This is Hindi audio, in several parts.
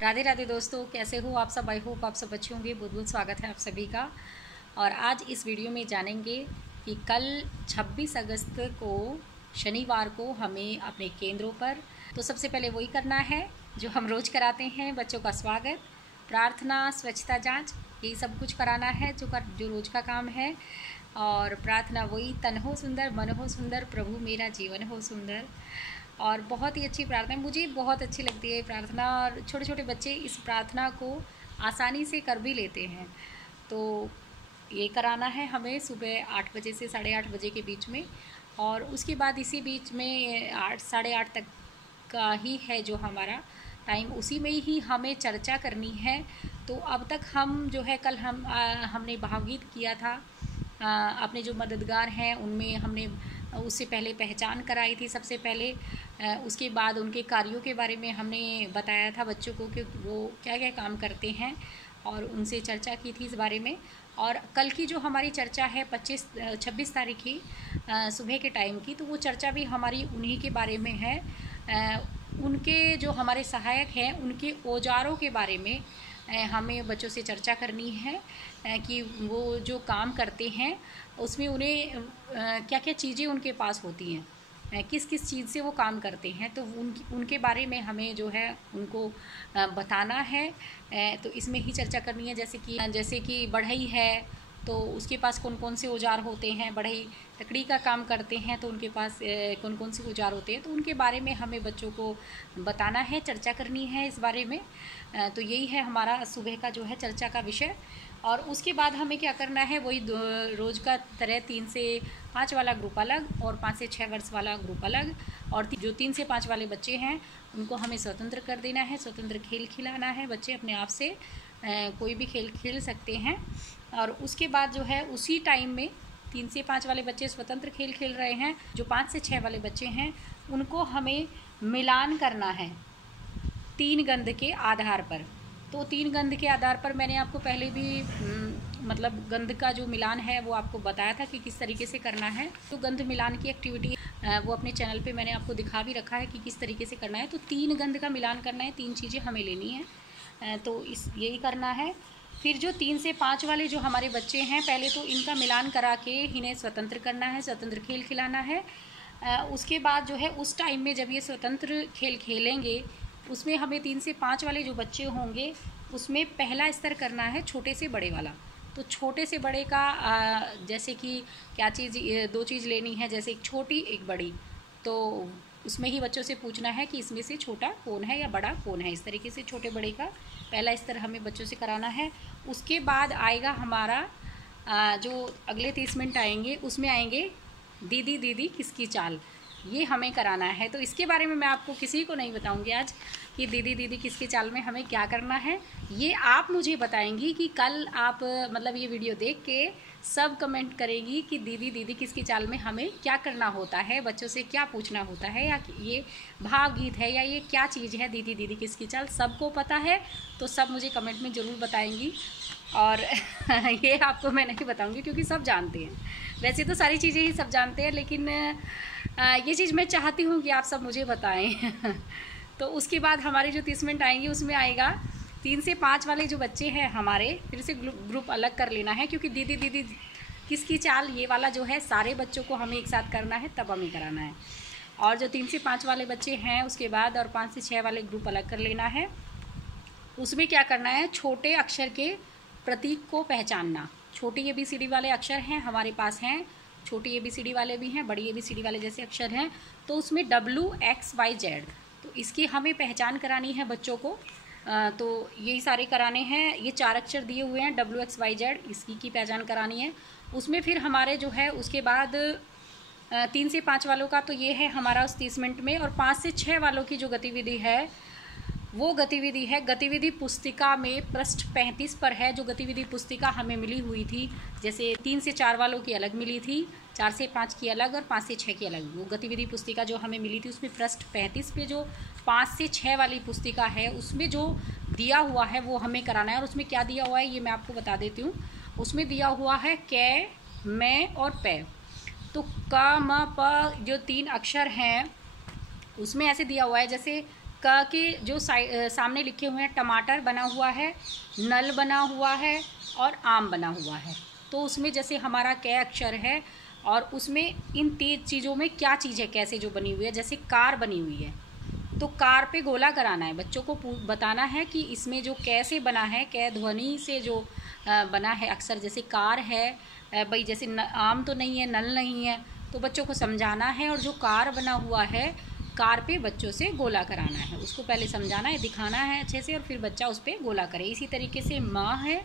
राधे राधे दोस्तों, कैसे हो आप सब। आई होप आप सब अच्छे होंगे। बहुत बहुत स्वागत है आप सभी का। और आज इस वीडियो में जानेंगे कि कल 26 अगस्त को शनिवार को हमें अपने केंद्रों पर तो सबसे पहले वही करना है जो हम रोज़ कराते हैं, बच्चों का स्वागत, प्रार्थना, स्वच्छता जांच, यही सब कुछ कराना है जो रोज़ का काम है। और प्रार्थना वही, तन हो सुंदर मन हो सुंदर, प्रभु मेरा जीवन हो सुंदर। और बहुत ही अच्छी प्रार्थना है, मुझे बहुत अच्छी लगती है प्रार्थना। और छोटे छोटे बच्चे इस प्रार्थना को आसानी से कर भी लेते हैं। तो ये कराना है हमें सुबह 8 बजे से 8:30 बजे के बीच में। और उसके बाद इसी बीच में 8 साढ़े 8 तक का ही है जो हमारा टाइम, उसी में ही हमें चर्चा करनी है। तो अब तक हम जो है कल हमने भावगीत किया था। अपने जो मददगार हैं उनमें हमने उससे पहले पहचान कराई थी सबसे पहले। उसके बाद उनके कार्यों के बारे में हमने बताया था बच्चों को कि वो क्या क्या काम करते हैं, और उनसे चर्चा की थी इस बारे में। और कल की जो हमारी चर्चा है 26 तारीख की सुबह के टाइम की, तो वो चर्चा भी हमारी उन्हीं के बारे में है। उनके जो हमारे सहायक हैं उनके औजारों के बारे में हमें बच्चों से चर्चा करनी है कि वो जो काम करते हैं उसमें उन्हें क्या क्या चीज़ें उनके पास होती हैं, किस किस चीज़ से वो काम करते हैं। तो उनके बारे में हमें जो है उनको बताना है। तो इसमें ही चर्चा करनी है। जैसे कि बढ़ई है तो उसके पास कौन कौन से औजार होते हैं। बढ़ई लकड़ी का काम करते हैं तो उनके पास कौन कौन से औजार होते हैं, तो उनके बारे में हमें बच्चों को बताना है, चर्चा करनी है इस बारे में। तो यही है हमारा सुबह का जो है चर्चा का विषय। और उसके बाद हमें क्या करना है, वही रोज़ का तरह 3 से 5 वाला ग्रुप अलग और 5 से 6 वर्ष वाला ग्रुप अलग। और जो 3 से 5 वाले बच्चे हैं उनको हमें स्वतंत्र कर देना है, स्वतंत्र खेल खिलाना है। बच्चे अपने आप से कोई भी खेल खेल सकते हैं। और उसके बाद जो है उसी टाइम में 3 से 5 वाले बच्चे स्वतंत्र खेल खेल रहे हैं, जो 5 से 6 वाले बच्चे हैं उनको हमें मिलान करना है 3 गंध के आधार पर। तो 3 गंध के आधार पर मैंने आपको पहले भी मतलब गंध का जो मिलान है वो आपको बताया था कि किस तरीके से करना है। तो गंध मिलान की एक्टिविटी वो अपने चैनल पे मैंने आपको दिखा भी रखा है कि किस तरीके से करना है। तो 3 गंध का मिलान करना है, 3 चीज़ें हमें लेनी है। तो यही करना है। फिर जो 3 से 5 वाले जो हमारे बच्चे हैं, पहले तो इनका मिलान करा के इन्हें स्वतंत्र करना है, स्वतंत्र खेल खिलाना है। उसके बाद जो है उस टाइम में जब ये स्वतंत्र खेल खेलेंगे उसमें हमें 3 से 5 वाले जो बच्चे होंगे उसमें पहला स्तर करना है छोटे से बड़े वाला। तो छोटे से बड़े का जैसे कि क्या चीज़, 2 चीज़ लेनी है, जैसे एक छोटी एक बड़ी। तो उसमें ही बच्चों से पूछना है कि इसमें से छोटा कौन है या बड़ा कौन है। इस तरीके से छोटे बड़े का पहला स्तर हमें बच्चों से कराना है। उसके बाद आएगा हमारा जो अगले 30 मिनट आएंगे उसमें आएंगे दीदी दीदी किसकी चाल, ये हमें कराना है। तो इसके बारे में मैं आपको किसी को नहीं बताऊंगी आज कि दीदी दीदी किसकी चाल में हमें क्या करना है। ये आप मुझे बताएंगी कि कल आप मतलब ये वीडियो देख के सब कमेंट करेगी कि दीदी दीदी किसकी चाल में हमें क्या करना होता है, बच्चों से क्या पूछना होता है, या ये भावगीत है या ये क्या चीज़ है दीदी दीदी किसकी चाल। सबको पता है तो सब मुझे कमेंट में ज़रूर बताएंगी। और ये आपको मैं नहीं बताऊंगी क्योंकि सब जानते हैं। वैसे तो सारी चीज़ें ही सब जानते हैं, लेकिन ये चीज़ मैं चाहती हूँ कि आप सब मुझे बताएं। तो उसके बाद हमारे जो 30 मिनट आएंगे उसमें आएगा 3 से 5 वाले जो बच्चे हैं हमारे, फिर से ग्रुप अलग कर लेना है, क्योंकि दीदी दीदी किसकी चाल ये वाला जो है सारे बच्चों को हमें एक साथ करना है, तब हमें कराना है। और जो 3 से 5 वाले बच्चे हैं उसके बाद और 5 से 6 वाले ग्रुप अलग कर लेना है। उसमें क्या करना है, छोटे अक्षर के प्रतीक को पहचानना। छोटी ABCD वाले अक्षर हैं हमारे पास हैं, छोटी ABCD वाले भी हैं, बड़ी ABCD वाले जैसे अक्षर हैं। तो उसमें WXYZ, तो इसकी हमें पहचान करानी है बच्चों को। तो यही सारे कराने हैं। ये 4 अक्षर दिए हुए हैं WXYZ, इसकी की पहचान करानी है। उसमें फिर हमारे जो है उसके बाद 3 से 5 वालों का तो ये है हमारा उस 30 मिनट में। और 5 से 6 वालों की जो गतिविधि है वो गतिविधि है, गतिविधि पुस्तिका में पृष्ठ 35 पर है। जो गतिविधि पुस्तिका हमें मिली हुई थी, जैसे 3 से 4 वालों की अलग मिली थी, 4 से 5 की अलग और 5 से 6 की अलग। वो गतिविधि पुस्तिका जो हमें मिली थी उसमें पृष्ठ 35 पे जो 5 से 6 वाली पुस्तिका है उसमें जो दिया हुआ है वो हमें कराना है। और उसमें क्या दिया हुआ है ये मैं आपको बता देती हूँ। उसमें दिया हुआ है कै, मैं और पै। तो क म प जो 3 अक्षर हैं उसमें ऐसे दिया हुआ है, जैसे के जो सामने लिखे हुए हैं, टमाटर बना हुआ है, नल बना हुआ है और आम बना हुआ है। तो उसमें जैसे हमारा कै अक्षर है और उसमें इन 3 चीज़ों में क्या चीज़ है कैसे जो बनी हुई है, जैसे कार बनी हुई है तो कार पे गोला कराना है। बच्चों को बताना है कि इसमें जो कैसे बना है, कै ध्वनि से जो बना है अक्षर, जैसे कार है भाई, जैसे आम तो नहीं है, नल नहीं है, तो बच्चों को समझाना है। और जो कार बना हुआ है, कार पे बच्चों से गोला कराना है, उसको पहले समझाना है, दिखाना है अच्छे से और फिर बच्चा उस पर गोला करे। इसी तरीके से माँ है,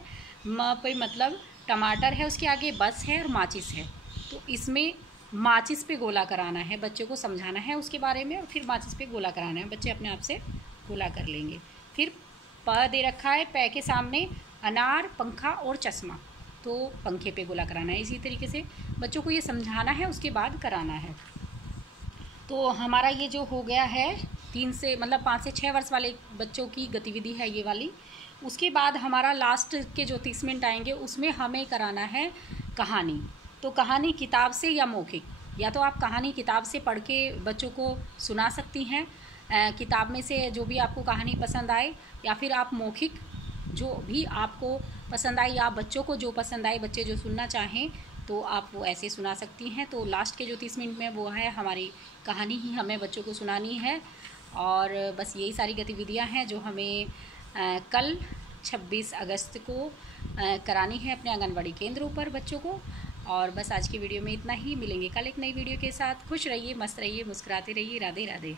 माँ पे मतलब टमाटर है, उसके आगे बस है और माचिस है, तो इसमें माचिस पे गोला कराना है, बच्चों को समझाना है उसके बारे में और फिर माचिस पे गोला कराना है। बच्चे अपने आप से गोला कर लेंगे। फिर प दे रखा है, पै के सामने अनार, पंखा और चश्मा, तो पंखे पे गोला कराना है। इसी तरीके से बच्चों को ये समझाना है, उसके बाद कराना है। तो हमारा ये जो हो गया है 3 से मतलब 5 से 6 वर्ष वाले बच्चों की गतिविधि है ये वाली। उसके बाद हमारा लास्ट के जो 30 मिनट आएंगे उसमें हमें कराना है कहानी। तो कहानी किताब से या मौखिक, या तो आप कहानी किताब से पढ़ के बच्चों को सुना सकती हैं, किताब में से जो भी आपको कहानी पसंद आए, या फिर आप मौखिक जो भी आपको पसंद आए या बच्चों को जो पसंद आए, बच्चे जो सुनना चाहें तो आप वो ऐसे सुना सकती हैं। तो लास्ट के जो 30 मिनट में वो है हमारी कहानी ही हमें बच्चों को सुनानी है। और बस यही सारी गतिविधियां हैं जो हमें कल 26 अगस्त को करानी है अपने आंगनबाड़ी केंद्रों पर बच्चों को। और बस आज की वीडियो में इतना ही, मिलेंगे कल एक नई वीडियो के साथ। खुश रहिए, मस्त रहिए, मुस्कुराते रहिए। राधे राधे।